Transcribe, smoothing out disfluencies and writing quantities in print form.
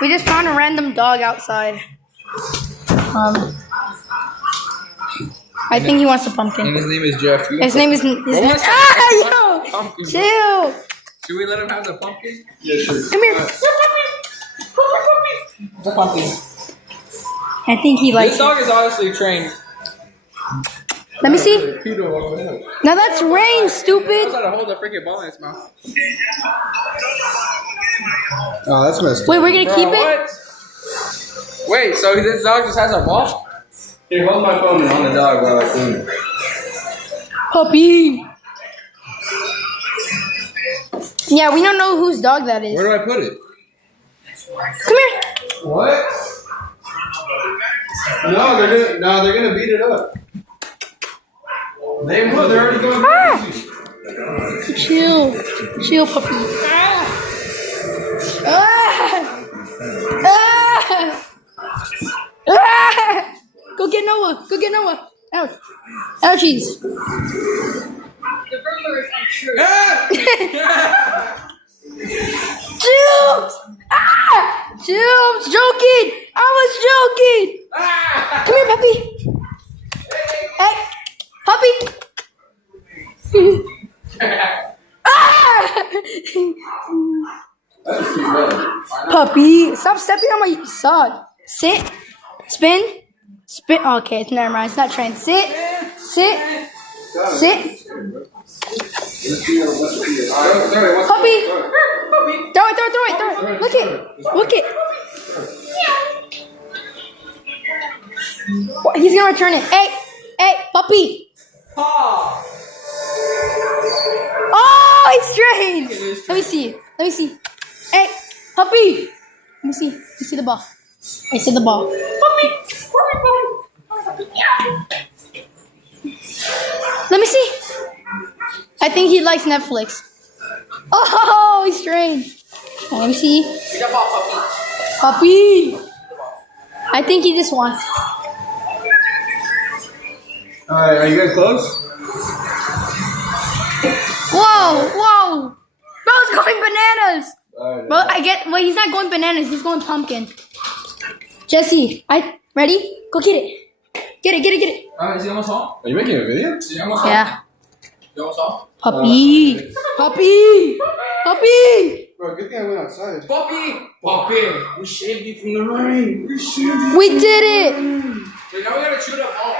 We just found a random dog outside. I think he wants a pumpkin. And his name is Jeff. His name is. Yo! Pumpkin. Chill. Should we let him have the pumpkin? Yeah, sure. Come here. The pumpkin. I think he likes This it. dog is honestly trained. Let me see. Peter walked in. Now that's rain, He knows stupid. how to hold a freaking ball in his mouth. Oh, that's messed up. Wait, we're gonna keep it? What? Wait, so this dog just has a ball? Here, hold my phone on the dog while I clean it. Puppy. Yeah, we don't know whose dog that is. Where do I put it? Come here. What? No, they're gonna beat it up. They will. They're already going crazy. Chill. Chill, puppy. Go get Noah. Go get Noah. Ouch. Ouchies. The rumor is untrue. Jubes! Ah! Jubes! Joking! I was joking! Come here, puppy! Hey! Puppy! Ah! Puppy! Stop stepping on my sock. Sit. Spin. Spin. Okay, never mind. It's not trying. Sit. Sit. Sit. Puppy! Throw it. Look it. What? He's gonna return it. Hey, puppy. Oh, he's trained. Let me see. Hey, puppy. Let me see the ball. I see the ball. Puppy. Let me see. I think he likes Netflix. Oh, he's trained. Let me see. Puppy. I think he just wants. Alright, are you guys close? Whoa. Bro's going bananas. Alright. Bro, well, he's not going bananas. He's going pumpkin. Jesse, ready? Go get it. Get it. Is he almost home? Are you making a video? Is he almost home? Yeah. You almost home? Puppy. Bro, good thing I went outside. Puppy! We saved you from the rain. We did it. Wait, now we gotta chew that ball.